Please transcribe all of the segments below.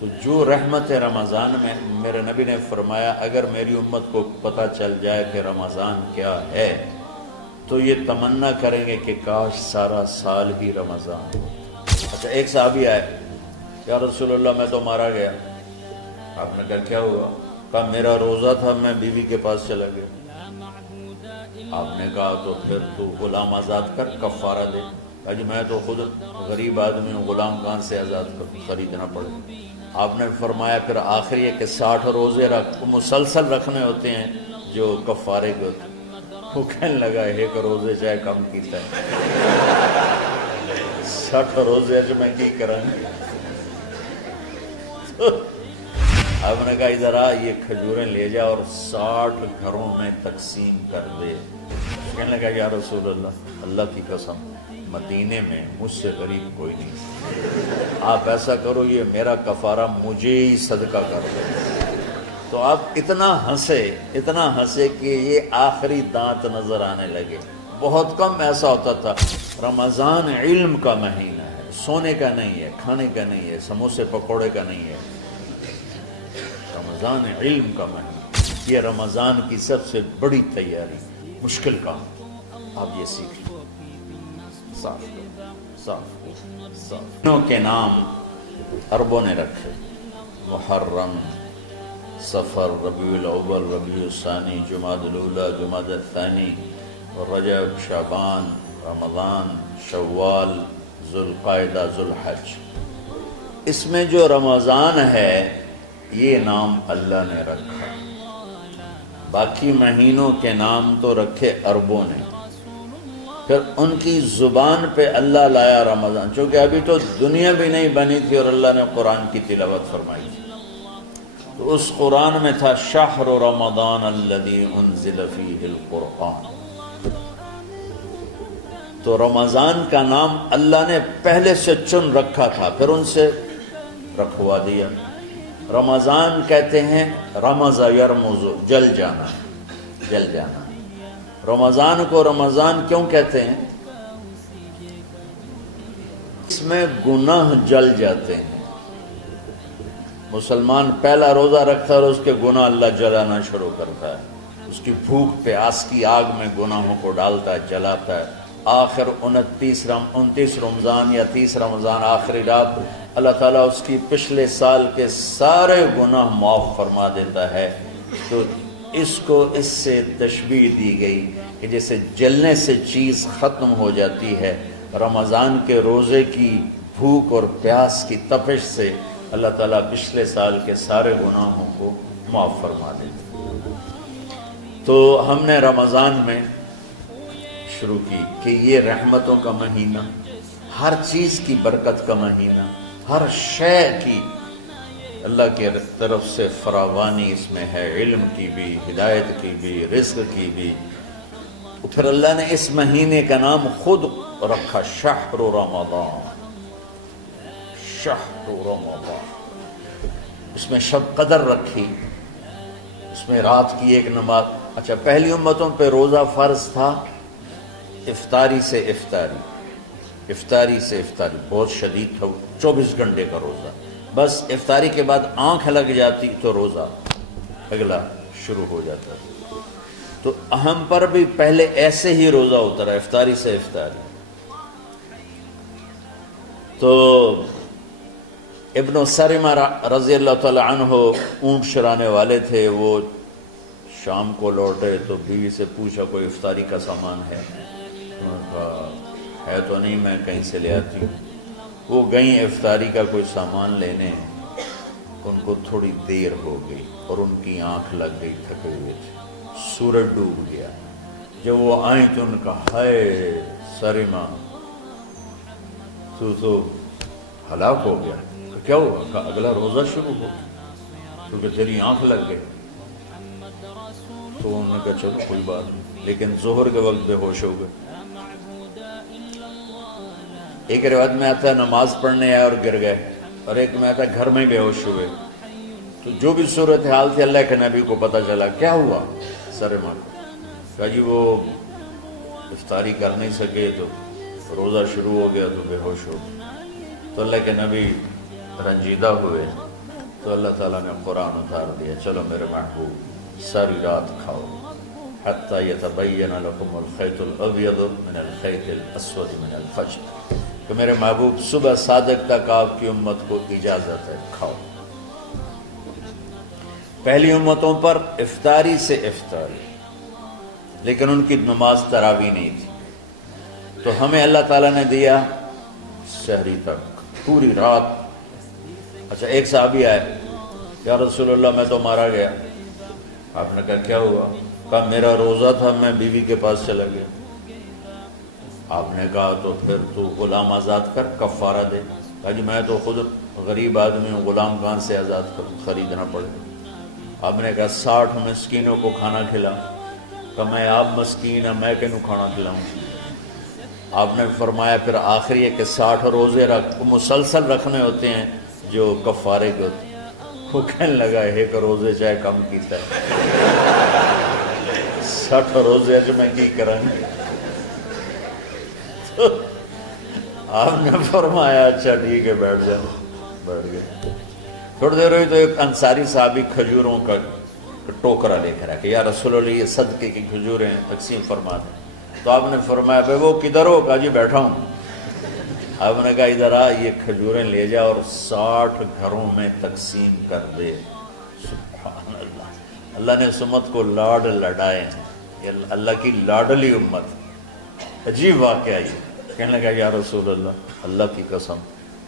تو جو رحمت رمضان میں میرے نبی نے فرمایا اگر میری امت کو پتہ چل جائے کہ رمضان کیا ہے تو یہ تمنا کریں گے کہ کاش سارا سال ہی رمضان ہو۔ اچھا، ایک صحابی آئے، یا رسول اللہ میں تو مارا گیا۔ آپ نے کہا کیا ہوا؟ کہا میرا روزہ تھا، میں بیوی کے پاس چلا گیا۔ آپ نے کہا تو پھر تو غلام آزاد کر، کفارہ دے۔ کہا جی میں تو خود غریب آدمی ہوں، غلام کہاں سے آزاد خریدنا پڑے؟ آپ نے فرمایا پھر آخر یہ کہ 60 روزے مسلسل رکھنے ہوتے ہیں جو کفارے کے ہوتے ہیں۔ وہ کہنے لگا ایک روزے چاہے کم کیتا ہے 60 روزے جو میں کی کروں۔ اب نے کہا ادھر آ، یہ کھجوریں لے جا اور 60 گھروں میں تقسیم کر دے۔ کہنے لگا یا رسول اللہ، اللہ کی قسم مدینے میں مجھ سے غریب کوئی نہیں، آپ ایسا کرو یہ میرا کفارہ مجھے ہی صدقہ کر دو۔ تو آپ اتنا ہنسے کہ یہ آخری دانت نظر آنے لگے۔ بہت کم ایسا ہوتا تھا۔ رمضان علم کا مہینہ ہے، سونے کا نہیں ہے، کھانے کا نہیں ہے، سموسے پکوڑے کا نہیں ہے، رمضان علم کا مہینہ۔ یہ رمضان کی سب سے بڑی تیاری، مشکل کام، آپ یہ سیکھ لیں۔ صاف کے نام عربوں نے رکھے، محرم، سفر، ربیع الاول، ربیع الثانی، جمادی الاولی، جمادی الثانی، رجب، شعبان، رمضان، شوال، ذوالقعدہ، ذوالحج۔ اس میں جو رمضان ہے یہ نام اللہ نے رکھا، باقی مہینوں کے نام تو رکھے عربوں نے۔ پھر ان کی زبان پہ اللہ لایا رمضان، چونکہ ابھی تو دنیا بھی نہیں بنی تھی اور اللہ نے قرآن کی تلاوت فرمائی تھی، تو اس قرآن میں تھا شہر رمضان الذی انزل فیہ القرآن۔ تو رمضان کا نام اللہ نے پہلے سے چن رکھا تھا، پھر ان سے رکھوا دیا۔ رمضان کہتے ہیں رمض یرمز، جل جانا، جل جانا۔ رمضان کو رمضان کیوں کہتے ہیں؟ اس میں گناہ جل جاتے ہیں۔ مسلمان پہلا روزہ رکھتا ہے اور اس کے گناہ اللہ جلانا شروع کرتا ہے، اس کی بھوک پیاس کی آگ میں گناہوں کو ڈالتا ہے، جلاتا ہے۔ آخر 29 رمضان یا 30 رمضان آخری رات اللہ تعالیٰ اس کی پچھلے سال کے سارے گناہ معاف فرما دیتا ہے۔ تو اس کو اس سے تشبیہ دی گئی کہ جیسے جلنے سے چیز ختم ہو جاتی ہے، رمضان کے روزے کی بھوک اور پیاس کی تپش سے اللہ تعالیٰ پچھلے سال کے سارے گناہوں کو معاف فرما دیتا ہے۔ تو ہم نے رمضان میں شروع کی کہ یہ رحمتوں کا مہینہ، ہر چیز کی برکت کا مہینہ، ہر شے کی اللہ کی طرف سے فراوانی اس میں ہے، علم کی بھی، ہدایت کی بھی، رزق کی بھی۔ پھر اللہ نے اس مہینے کا نام خود رکھا شہر رمضان، شہر رمضان۔ اس میں شب قدر رکھی، اس میں رات کی ایک نماز۔ اچھا، پہلی امتوں پہ روزہ فرض تھا افطاری سے افطاری، افطاری سے افطاری، بہت شدید تھا، 24 گھنٹے کا روزہ۔ بس افطاری کے بعد آنکھ لگ جاتی تو روزہ اگلا شروع ہو جاتا۔ تو ہم پر بھی پہلے ایسے ہی روزہ اترا، افطاری سے افطاری۔ تو ابن سرمہ رضی اللہ تعالی عنہ اونٹ چرانے والے تھے، وہ شام کو لوٹے تو بیوی سے پوچھا کوئی افطاری کا سامان ہے؟ انہوں نے کہا ہے تو نہیں، میں کہیں سے لے آتی ہوں۔ وہ گئیں افطاری کا کوئی سامان لینے، ان کو تھوڑی دیر ہو گئی اور ان کی آنکھ لگ گئی، تھکے ہوئے تھے، سورج ڈوب گیا۔ جب وہ آئیں تو ان کا ہائے سرمہ تو ہلاک ہو گیا۔ کیا ہوا؟ کہ اگلا روزہ شروع ہو کیونکہ تیری آنکھ لگ گئی۔ تو انہوں نے کہا چلو کوئی بات نہیں، لیکن ظہر کے وقت بے ہوش ہو گئے۔ ایک روایت میں آتا ہے نماز پڑھنے آئے اور گر گئے، اور ایک میں آتا ہے گھر میں بے ہوش ہوئے۔ تو جو بھی صورتحال تھی اللہ کے نبی کو پتہ چلا۔ کیا ہوا؟ سرمہ کو کہا جی وہ افطاری کر نہیں سکے تو روزہ شروع ہو گیا تو بے ہوش ہو گئے۔ تو اللہ کے نبی رنجیدہ ہوئے، تو اللہ تعالیٰ نے قرآن اتار دیا، چلو میرے محبوب ساری رات کھاؤ، حتیٰ یتبین لکم الخیط الابیض من الخیط الاسود من الفجر، کہ میرے محبوب صبح صادق تک آپ کی امت کو اجازت ہے کھاؤ۔ پہلی امتوں پر افطاری سے افطاری، لیکن ان کی نماز تراویح نہیں تھی، تو ہمیں اللہ تعالیٰ نے دیا سحری تک، پوری رات۔ اچھا ایک صحابی آئے، یا رسول اللہ میں تو مارا گیا۔ آپ نے کہا کیا ہوا؟ کہا میرا روزہ تھا، میں بیوی کے پاس چلا گیا۔ آپ نے کہا تو پھر تو غلام آزاد کر، کفارہ دے۔ کہا جی میں تو خود غریب آدمی ہوں، غلام کہاں سے آزاد کروں، خریدنا پڑے۔ آپ نے کہا 60 مسکینوں کو کھانا کھلا۔ کہ میں آپ مسکین ہیں، میں کینوں کھانا کھلاؤں؟ آپ نے فرمایا پھر آخری ہے کہ 60 روزے مسلسل رکھنے ہوتے ہیں جو کفارے کے ہوتے ہیں۔ وہ کہنے لگا ایک روزے چاہے کم کیتا ہے، 60 روزے جو میں کی کریں گے۔ تو آپ نے فرمایا اچھا ٹھیک ہے بیٹھ جاؤ، بیٹھ گئے۔ تھوڑی دیر ہوئی تو ایک انصاری صحابی کھجوروں کا ٹوکرا لے کر آیا کہ یا رسول اللہ یہ صدقے کی کھجوریں تقسیم فرما دیں۔ تو آپ نے فرمایا بھائی وہ کدھر ہو؟ کہا جی بیٹھا ہوں۔ آپ نے کہا ادھر آ، یہ کھجوریں لے جا اور 60 گھروں میں تقسیم کر دے۔ سبحان اللہ، اللہ نے اس امت کو لاڈ لڈائے ہیں، یہ اللہ کی لاڈلی امت۔ عجیب واقعہ یہ، کہنے لگا یا رسول اللہ اللہ کی قسم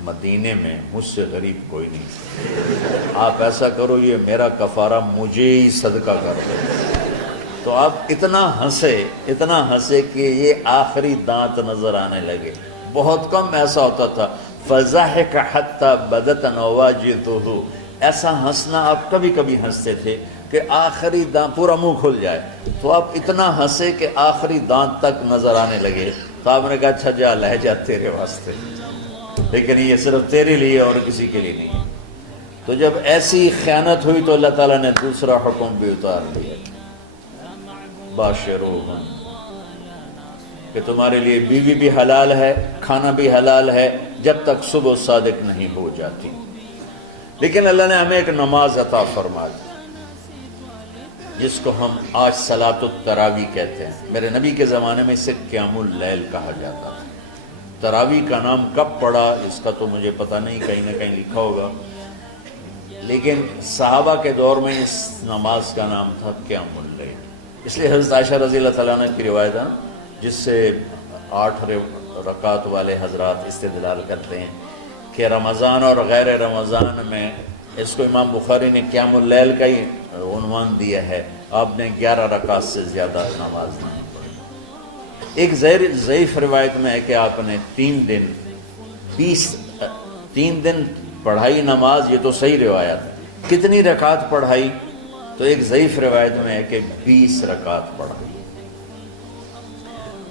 مدینے میں مجھ سے غریب کوئی نہیں، آپ ایسا کرو یہ میرا کفارہ مجھے ہی صدقہ کر دو۔ تو آپ اتنا ہنسے کہ یہ آخری دانت نظر آنے لگے۔ بہت کم ایسا ہوتا تھا فضحک حتی بدت نواجذہ، ایسا ہنسنا آپ کبھی کبھی ہنستے تھے کہ آخری دانت پورا منہ کھل جائے، تو آپ اتنا ہنسے کہ آخری دانت تک نظر آنے لگے۔ تو آپ نے کہا اچھا جا لہ جا تیرے واسطے، لیکن یہ صرف تیرے لیے اور کسی کے لیے نہیں۔ تو جب ایسی خیانت ہوئی تو اللہ تعالیٰ نے دوسرا حکم بھی اتار دیا، باشروہن، کہ تمہارے لیے بیوی بھی حلال ہے، کھانا بھی حلال ہے جب تک صبح صادق نہیں ہو جاتی۔ لیکن اللہ نے ہمیں ایک نماز عطا فرما دی جس کو ہم آج صلاۃ التراویح کہتے ہیں۔ میرے نبی کے زمانے میں اسے قیام اللیل کہا جاتا تھا۔ تراویح کا نام کب پڑا اس کا تو مجھے پتہ نہیں، کہیں نہ کہیں لکھا ہوگا، لیکن صحابہ کے دور میں اس نماز کا نام تھا قیام اللیل۔ اس لیے حضرت عائشہ رضی اللہ تعالیٰ عنہ کی روایت ہے جس سے 8 رکعت والے حضرات استدلال کرتے ہیں کہ رمضان اور غیر رمضان میں، اس کو امام بخاری نے قیام اللیل کا ہی عنوان دیا ہے، آپ نے 11 رکعت سے زیادہ نماز نہیں پڑھی۔ ایک ضعیف روایت میں ہے کہ آپ نے 3 دن پڑھائی نماز، یہ تو صحیح روایت ہے۔ کتنی رکعت پڑھائی؟ تو ایک ضعیف روایت میں ہے کہ 20 رکعت پڑھائی۔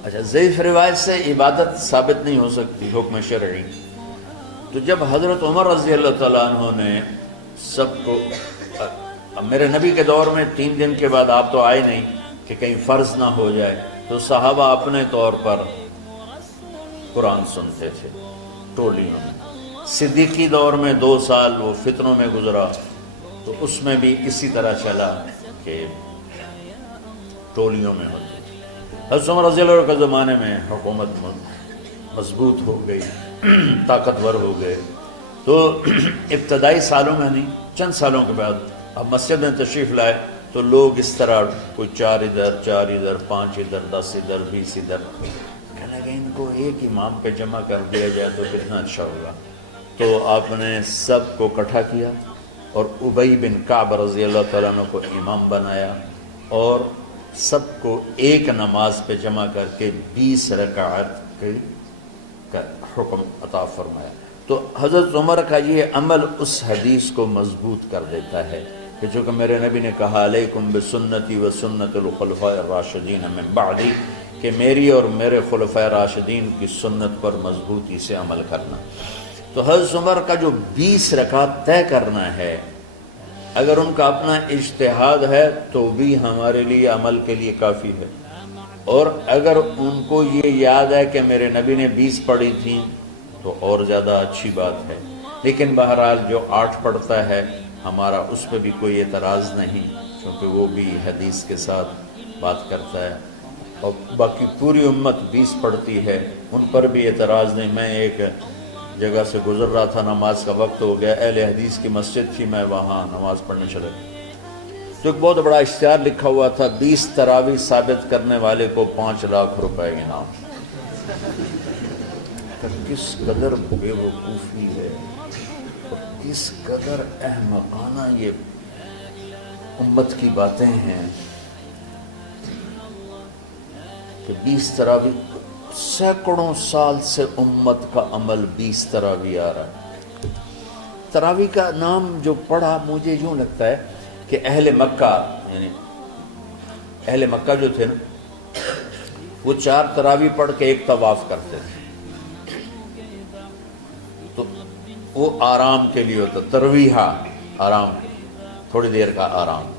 اچھا ضعیف روایت سے عبادت ثابت نہیں ہو سکتی حکم شرعی۔ تو جب حضرت عمر رضی اللہ تعالیٰ عنہ نے سب کو، میرے نبی کے دور میں 3 دن کے بعد آپ تو آئے نہیں کہ کہیں فرض نہ ہو جائے، تو صحابہ اپنے طور پر قرآن سنتے تھے ٹولیوں میں۔ صدیقی دور میں 2 سال وہ فتنوں میں گزرا، تو اس میں بھی اسی طرح چلا کہ ٹولیوں میں ہوتی۔ حضرت عمر رضی اللہ عنہ کے زمانے میں حکومت مضبوط ہو گئی، طاقتور ہو گئے، تو ابتدائی سالوں میں نہیں، چند سالوں کے بعد اب مسجد میں تشریف لائے تو لوگ اس طرح کوئی 4 ادھر 4 ادھر 5 ادھر 10 ادھر 20 ادھر، کہنے لگے ان کو ایک امام پہ جمع کر دیا جائے تو کتنا اچھا ہوگا۔ تو آپ نے سب کو اکٹھا کیا اور ابی بن کعب رضی اللہ تعالیٰ عنہ کو امام بنایا اور سب کو ایک نماز پہ جمع کر کے 20 رکعت کا حکم عطا فرمایا۔ تو حضرت عمر کا یہ عمل اس حدیث کو مضبوط کر دیتا ہے کہ چونکہ میرے نبی نے کہا علیکم بسنتی و سنت الخلفاء الراشدین من بعدی، کہ میری اور میرے خلفاء راشدین کی سنت پر مضبوطی سے عمل کرنا۔ تو حضرت عمر کا جو 20 رکعت طے کرنا ہے، اگر ان کا اپنا اجتہاد ہے تو بھی ہمارے لیے عمل کے لیے کافی ہے، اور اگر ان کو یہ یاد ہے کہ میرے نبی نے 20 پڑھی تھیں تو اور زیادہ اچھی بات ہے۔ لیکن بہرحال جو 8 پڑھتا ہے ہمارا اس پہ بھی کوئی اعتراض نہیں، کیونکہ وہ بھی حدیث کے ساتھ بات کرتا ہے، اور باقی پوری امت 20 پڑھتی ہے، ان پر بھی اعتراض نہیں۔ میں ایک جگہ سے گزر رہا تھا، نماز کا وقت ہو گیا، اہل حدیث کی مسجد تھی، میں وہاں نماز پڑھنے چلا گیا تو ایک بہت بڑا اشتہار لکھا ہوا تھا، 20 تراویح ثابت کرنے والے کو 5 لاکھ روپے انعام۔ کس قدر بے وقوفی ہے اور کس قدر احمقانہ یہ امت کی باتیں ہیں کہ 20 تراویح، سینکڑوں سال سے امت کا عمل 20 تراویح آ رہا ہے۔ تراویح کا نام جو پڑھا مجھے یوں لگتا ہے کہ اہل مکہ، یعنی اہل مکہ جو تھے نا، وہ 4 تراویح پڑھ کے ایک طواف کرتے تھے، تو وہ آرام کے لیے ہوتا، ترویحہ آرام، تھوڑی دیر کا آرام،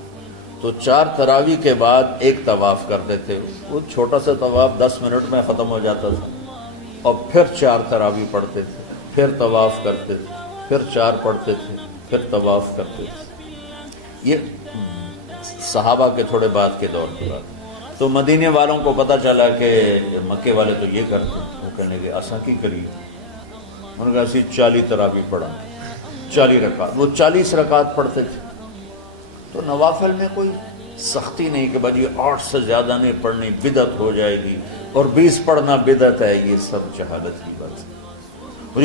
تو 4 تراویح کے بعد ایک طواف کرتے تھے، وہ چھوٹا سا طواف 10 منٹ میں ختم ہو جاتا تھا، اور پھر 4 تراویح پڑھتے تھے، پھر طواف کرتے تھے، پھر 4 پڑھتے تھے، پھر طواف کرتے تھے۔ یہ صحابہ کے تھوڑے بعد کے دور کی بات۔ تو مدینے والوں کو پتہ چلا کہ مکے والے تو یہ کرتے، وہ کہنے لگے اساں کی کریے، انہوں نے کہا اسی 40 تراویح پڑھا، 40 رکعت، وہ 40 رکعت پڑھتے تھے۔ تو نوافل میں کوئی سختی نہیں کہ بھائی 8 سے زیادہ نہیں پڑھنی، بدعت ہو جائے گی، اور 20 پڑھنا بدعت ہے، یہ سب جہالت کی بات ہے۔